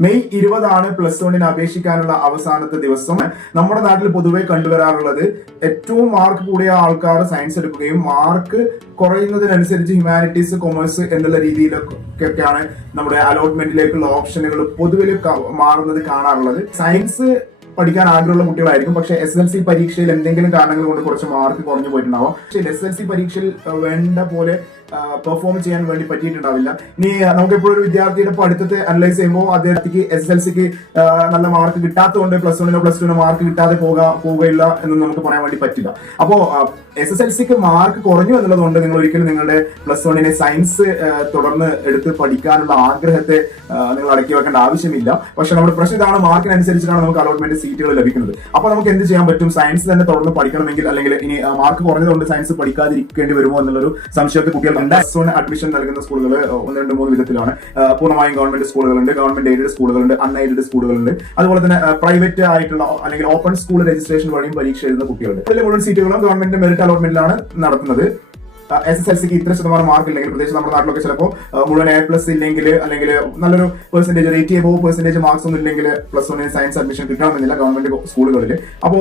May ഇരുപതാണ് plus വണ്ണിന് അപേക്ഷിക്കാനുള്ള അവസാനത്തെ ദിവസം. നമ്മുടെ നാട്ടിൽ പൊതുവെ കണ്ടുവരാറുള്ളത് ഏറ്റവും മാർക്ക് കൂടിയ ആൾക്കാർ സയൻസ് എടുക്കുകയും മാർക്ക് കുറയുന്നതിനനുസരിച്ച് ഹ്യൂമാനിറ്റീസ് കൊമേഴ്സ് എന്നുള്ള രീതിയിലൊക്കെയാണ് നമ്മുടെ അലോട്ട്മെന്റിലേക്കുള്ള ഓപ്ഷനുകൾ പൊതുവിൽ മാറുന്നത് കാണാറുള്ളത്. സയൻസ് പഠിക്കാൻ ആഗ്രഹമുള്ള കുട്ടികളായിരിക്കും. പക്ഷെ എസ് എൽ സി പരീക്ഷയിൽ എന്തെങ്കിലും കാരണങ്ങൾ കൊണ്ട് കുറച്ച് മാർക്ക് കുറഞ്ഞു പോയിട്ടുണ്ടാവും. പക്ഷെ എസ് എൽ സി പരീക്ഷയിൽ വേണ്ട പോലെ പെർഫോം ചെയ്യാൻ വേണ്ടി പറ്റിയിട്ടുണ്ടാവില്ല. ഇനി നമുക്ക് എപ്പോഴും ഒരു വിദ്യാർത്ഥിയുടെ പഠിത്തത്തെ അനലൈസ് ചെയ്യുമ്പോൾ അദ്ദേഹത്തിക്ക് എസ് എൽ സിക്ക് നല്ല മാർക്ക് കിട്ടാത്തതുകൊണ്ട് പ്ലസ് വണ്ണിനോ പ്ലസ് ടുവിനോ മാർക്ക് കിട്ടാതെ പോകാ പോവുകയില്ല എന്ന് നമുക്ക് പറയാൻ വേണ്ടി പറ്റില്ല. അപ്പോ എസ് എസ് എൽ സിക്ക് മാർക്ക് കുറഞ്ഞു എന്നുള്ളതുകൊണ്ട് നിങ്ങൾ ഒരിക്കലും നിങ്ങളുടെ പ്ലസ് വണ്ണിനെ സയൻസ് തുടർന്ന് എടുത്ത് പഠിക്കാനുള്ള ആഗ്രഹത്തെ നിങ്ങൾ അടക്കി വെക്കേണ്ട ആവശ്യമില്ല. പക്ഷെ നമ്മുടെ പ്രശ്നം ഇതാണ് മാർക്കിനനുസരിച്ചിട്ടാണ് നമുക്ക് അലോട്ട്മെന്റ് സീറ്റുകൾ ലഭിക്കുന്നത്. അപ്പൊ നമുക്ക് എന്ത് ചെയ്യാൻ പറ്റും? സയൻസ് തന്നെ തുടർന്ന് പഠിക്കണമെങ്കിൽ അല്ലെങ്കിൽ ഇനി മാർക്ക് കുറഞ്ഞതുകൊണ്ട് സയൻസ് പഠിക്കാതിരിക്കേണ്ടി വരുമോ എന്നുള്ളൊരു സംശയത്തെ കുട്ടികൾ പ്ലസ് വൺ അഡ്മിഷൻ നൽകുന്ന സ്കൂളുകൾ ഒന്ന് രണ്ട് മൂന്ന് വിധത്തിലാണ്. പൂർണമായും ഗവൺമെന്റ് സ്കൂളുകളുണ്ട് ഗവൺമെന്റ് എയ്ഡഡ് സ്കൂളുകളുണ്ട് അൺ എയ്ഡഡ് സ്കൂളുകളുണ്ട്. അതുപോലെ തന്നെ പ്രൈവറ്റ് ആയിട്ടുള്ള അല്ലെങ്കിൽ ഓപ്പൺ സ്കൂൾ രജിസ്ട്രേഷൻ വഴിയും പരീക്ഷ എഴുതുന്ന കുട്ടികളുണ്ട്. ഇതിലെ മുഴുവൻ സീറ്റുകളും ഗവൺമെന്റ് മെറിറ്റ് അലോട്ട്മെന്റിലാണ് നടത്തുന്നത്. എസ് എസ് എൽ സിക്ക് ഇത്ര ശതമാനം മാർക്ക് ഇല്ലെങ്കിൽ പ്രത്യേകിച്ച് നമ്മുടെ നാട്ടിലൊക്കെ ചിലപ്പോൾ മുഴുവൻ എ പ്ലസ് ഇല്ലെങ്കിൽ അല്ലെങ്കിൽ നല്ലൊരു പെർസെന്റേജ് ഒരു എയ്റ്റി എബോ പെർസെന്റേജ് മാർക്സ് ഒന്നും ഇല്ലെങ്കിൽ പ്ലസ് വൺ സയൻസ് അഡ്മിഷൻ കിട്ടണമെന്നില്ല ഗവൺമെന്റ് സ്കൂളുകളിൽ അപ്പോൾ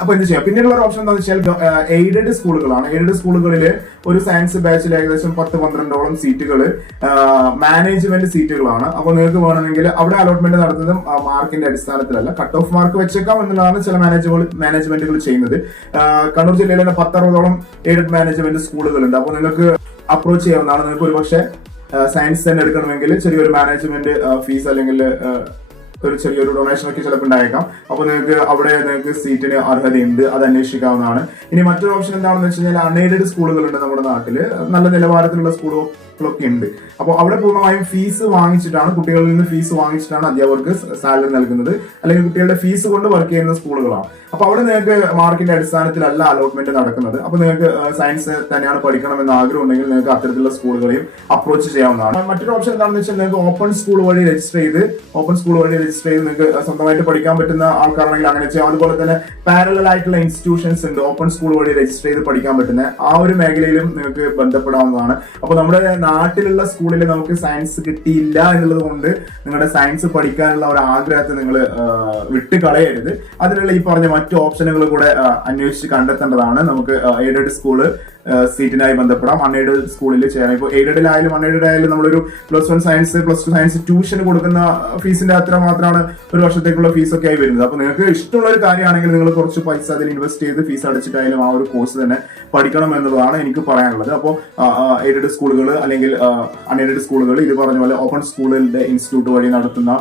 അപ്പോൾ എന്ത് ചെയ്യാം? പിന്നീടുള്ള ഒരു ഓപ്ഷൻ എന്താണെന്ന് വെച്ചാൽ എയ്ഡഡ് സ്കൂളുകളാണ്. എയ്ഡഡ് സ്കൂളുകളിൽ ഒരു സയൻസ് ബാച്ചിൽ ഏകദേശം പത്ത് പന്ത്രണ്ടോളം സീറ്റുകൾ മാനേജ്മെന്റ് സീറ്റുകളാണ് അപ്പോൾ നിങ്ങൾക്ക് വേണമെങ്കിൽ അവിടെ അലോട്ട്മെന്റ് നടത്തുന്നത് മാർക്കിന്റെ അടിസ്ഥാനത്തിലല്ല. കട്ട് ഓഫ് മാർക്ക് വെച്ചേക്കാം എന്നുള്ളതാണ് ചില മാനേജ്മെന്റുകൾ ചെയ്യുന്നത്. കണ്ണൂർ ജില്ലയിൽ തന്നെ പത്തറുപതോളം എയ്ഡഡ് മാനേജ്മെന്റ് സ്കൂളുകളുണ്ട് അപ്പോൾ നിങ്ങൾക്ക് അപ്രോച്ച് ചെയ്യാവുന്നതാണ്. നിങ്ങൾക്ക് ഒരുപക്ഷെ സയൻസ് തന്നെ എടുക്കണമെങ്കിൽ ചെറിയൊരു മാനേജ്മെന്റ് ഫീസ് അല്ലെങ്കിൽ ഒരു ചെറിയൊരു ഡൊണേഷൻ ഒക്കെ ചിലപ്പോൾ ഉണ്ടായേക്കാം. അപ്പൊ നിങ്ങൾക്ക് അവിടെ നിങ്ങൾക്ക് സീറ്റിന് അർഹതയുണ്ട്. അത് അന്വേഷിക്കാവുന്നതാണ്. ഇനി മറ്റൊരു ഓപ്ഷൻ എന്താണെന്ന് വെച്ച് കഴിഞ്ഞാൽ അൺഎയ്ഡഡ് സ്കൂളുകളുണ്ട് നമ്മുടെ നാട്ടിൽ നല്ല നിലവാരത്തിലുള്ള സ്കൂളുകളൊക്കെ ഉണ്ട്. അപ്പോൾ അവിടെ പൂർണമായും ഫീസ് വാങ്ങിച്ചിട്ടാണ് കുട്ടികളിൽ നിന്ന് ഫീസ് വാങ്ങിച്ചിട്ടാണ് അധ്യാപകർക്ക് സാലറി നൽകുന്നത്. അല്ലെങ്കിൽ കുട്ടികളുടെ ഫീസ് കൊണ്ട് വർക്ക് ചെയ്യുന്ന സ്കൂളുകളാണ്. അപ്പോൾ അവിടെ നിങ്ങൾക്ക് മാർക്കിന്റെ അടിസ്ഥാനത്തിലല്ല അലോട്ട്മെന്റ് നടക്കുന്നത്. അപ്പോൾ നിങ്ങൾക്ക് സയൻസ് തന്നെയാണ് പഠിക്കണം എന്ന് ആഗ്രഹം ഉണ്ടെങ്കിൽ നിങ്ങൾക്ക് അത്തരത്തിലുള്ള സ്കൂളുകളെയും അപ്രോച്ച് ചെയ്യാവുന്നതാണ്. മറ്റൊരു ഓപ്ഷൻ എന്താണെന്ന് വെച്ചാൽ നിങ്ങൾക്ക് ഓപ്പൺ സ്കൂൾ വഴി രജിസ്റ്റർ ചെയ്ത് ഓപ്പൺ സ്കൂൾ വഴി രജിസ്റ്റർ ചെയ്ത് നിങ്ങൾക്ക് സ്വന്തമായിട്ട് പഠിക്കാൻ പറ്റുന്ന ആൾക്കാരാണെങ്കിൽ അങ്ങനെ ചെയ്യാം. അതുപോലെ തന്നെ പാരലൽ ആയിട്ടുള്ള ഇൻസ്റ്റിറ്റ്യൂഷൻസ് ഉണ്ട് ഓപ്പൺ സ്കൂൾ വഴി രജിസ്റ്റർ ചെയ്ത് പഠിക്കാൻ പറ്റുന്ന ആ ഒരു മേഖലയിലും നിങ്ങൾക്ക് ബന്ധപ്പെടാവുന്നതാണ്. അപ്പോൾ നമ്മുടെ നാട്ടിലുള്ള സ്കൂളിൽ നമുക്ക് സയൻസ് കിട്ടിയില്ല എന്നുള്ളത് കൊണ്ട് നിങ്ങളുടെ സയൻസ് പഠിക്കാനുള്ള ഒരു ആഗ്രഹത്തെ നിങ്ങൾ വിട്ട് കളയരുത് അതിനുള്ള ഈ പറഞ്ഞ മറ്റു ഓപ്ഷനുകൾ കൂടെ അന്വേഷിച്ച് കണ്ടെത്തേണ്ടതാണ്. നമുക്ക് എയ്ഡഡ് സ്കൂൾ സീറ്റിനായി ബന്ധപ്പെടാം. അൺഎയ്ഡ് സ്കൂളിൽ ചേരാം ഇപ്പോൾ എയ്ഡഡിലായാലും അൺഎയ്ഡഡ് ആയാലും നമ്മളൊരു plus one science plus two science tuition കൊടുക്കുന്ന ഫീസിന്റെ അത്ര മാത്രമാണ് ഒരു വർഷത്തേക്കുള്ള ഫീസൊക്കെ ആയി വരുന്നത്. അപ്പോൾ നിങ്ങൾക്ക് ഇഷ്ടമുള്ള ഒരു കാര്യമാണെങ്കിൽ നിങ്ങൾ കുറച്ച് പൈസ അതിൽ ഇൻവെസ്റ്റ് ചെയ്ത് ഫീസ് അടച്ചിട്ടായാലും ആ ഒരു കോഴ്സ് തന്നെ പഠിക്കണം എന്നുള്ളതാണ് എനിക്ക് പറയാനുള്ളത്. അപ്പോൾ എയ്ഡഡ് സ്കൂളുകൾ അല്ലെങ്കിൽ അൺഎയ്ഡഡ് സ്കൂളുകൾ ഇത് പറഞ്ഞ പോലെ ഓപ്പൺ സ്കൂളുകളുടെ ഇൻസ്റ്റിറ്റ്യൂട്ട് വഴി നടത്തുന്ന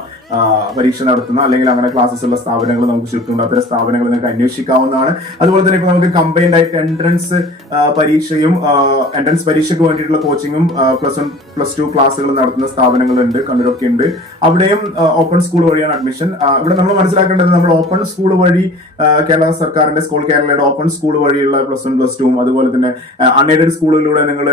പരീക്ഷ നടത്തുന്ന അല്ലെങ്കിൽ അങ്ങനെ ക്ലാസ്സസ് ഉള്ള സ്ഥാപനങ്ങൾ നമുക്ക് ചുറ്റുമുണ്ട് അത്തരം സ്ഥാപനങ്ങൾ നിങ്ങൾക്ക് അന്വേഷിക്കാവുന്നതാണ്. അതുപോലെ തന്നെ ഇപ്പോൾ നമുക്ക് കമ്പൈൻഡ് ആയിട്ട് എൻട്രൻസ് പരീക്ഷയും എൻട്രൻസ് പരീക്ഷയ്ക്ക് വേണ്ടിയിട്ടുള്ള കോച്ചിങ്ങും പ്ലസ് വൺ പ്ലസ് ടു ക്ലാസ്സുകൾ നടത്തുന്ന സ്ഥാപനങ്ങളുണ്ട് കണ്ണൂരൊക്കെ ഉണ്ട് അവിടെയും ഓപ്പൺ സ്കൂൾ വഴിയാണ് അഡ്മിഷൻ ഇവിടെ നമ്മൾ മനസ്സിലാക്കേണ്ടത് നമ്മൾ ഓപ്പൺ സ്കൂൾ വഴി കേരള സർക്കാരിന്റെ സ്കൂൾ കേരളയുടെ ഓപ്പൺ സ്കൂൾ വഴിയുള്ള പ്ലസ് വൺ പ്ലസ് ടുവും അതുപോലെ തന്നെ അൺഎയ്ഡഡ് സ്കൂളിലൂടെ നിങ്ങൾ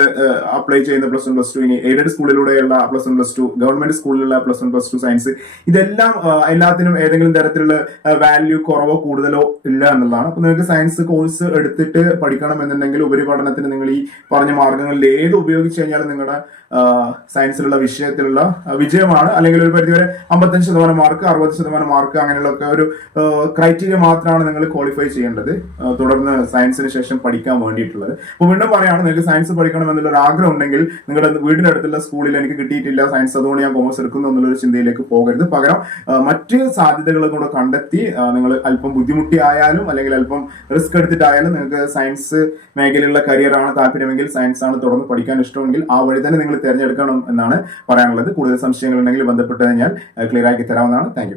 അപ്ലൈ ചെയ്യുന്ന പ്ലസ് വൺ പ്ലസ് ടു ഇനി aided സ്കൂളിലൂടെയുള്ള plus one plus two government സ്കൂളിലുള്ള plus one plus two science ഇതെല്ലാം എല്ലാത്തിനും ഏതെങ്കിലും തരത്തിലുള്ള വാല്യൂ കുറവോ കൂടുതലോ ഇല്ല എന്നുള്ളതാണ്. അപ്പൊ നിങ്ങൾക്ക് സയൻസ് കോഴ്സ് എടുത്തിട്ട് പഠിക്കണം എന്നുണ്ടെങ്കിൽ ഉപരിപഠനത്തിന് നിങ്ങൾ ഈ പറഞ്ഞ മാർഗങ്ങളിൽ ഏത് ഉപയോഗിച്ച് കഴിഞ്ഞാലും നിങ്ങളുടെ സയൻസിലുള്ള വിഷയത്തിലുള്ള വിജയമാണ്. അല്ലെങ്കിൽ ഒരു പരിധിവരെ അമ്പത്തഞ്ച് ശതമാനം മാർക്ക് അറുപത് ശതമാനം മാർക്ക് അങ്ങനെയുള്ള ഒക്കെ ഒരു ക്രൈറ്റീരിയ മാത്രമാണ് നിങ്ങൾ ക്വാളിഫൈ ചെയ്യേണ്ടത്. തുടർന്ന് സയൻസിന് ശേഷം പഠിക്കാൻ വേണ്ടിയിട്ടുള്ളത്. അപ്പോൾ വീണ്ടും പറയുകയാണ് നിങ്ങൾക്ക് സയൻസ് പഠിക്കണം എന്നുള്ള ഒരു ആഗ്രഹം ഉണ്ടെങ്കിൽ നിങ്ങളുടെ വീടിന്റെ അടുത്തുള്ള സ്കൂളിൽ എനിക്ക് കിട്ടിയിട്ടില്ല സയൻസ് അതുകൊണ്ട് ഞാൻ കോമേഴ്സ് എടുക്കുന്നു എന്നുള്ളൊരു ചിന്തയിലേക്ക് പോകരുത്. പകരം മറ്റ് സാധ്യതകൾ കൂടെ കണ്ടെത്തി നിങ്ങൾ അല്പം ബുദ്ധിമുട്ടിയായാലും അല്ലെങ്കിൽ അല്പം റിസ്ക് എടുത്തിട്ടായാലും നിങ്ങൾക്ക് സയൻസ് മേഖലയിലുള്ള കരിയറാണ് താല്പര്യമെങ്കിൽ സയൻസ് ആണ് തുടർന്ന് പഠിക്കാൻ ഇഷ്ടമെങ്കിൽ ആ വഴി തന്നെ നിങ്ങൾ തിരഞ്ഞെടുക്കണം എന്നാണ് പറയാനുള്ളത്. കൂടുതൽ സംശയങ്ങൾ ഉണ്ടെങ്കിൽ ബന്ധപ്പെട്ട് ഞാൻ ക്ലിയർ ആക്കി തരാവുന്നതാണ്. താങ്ക്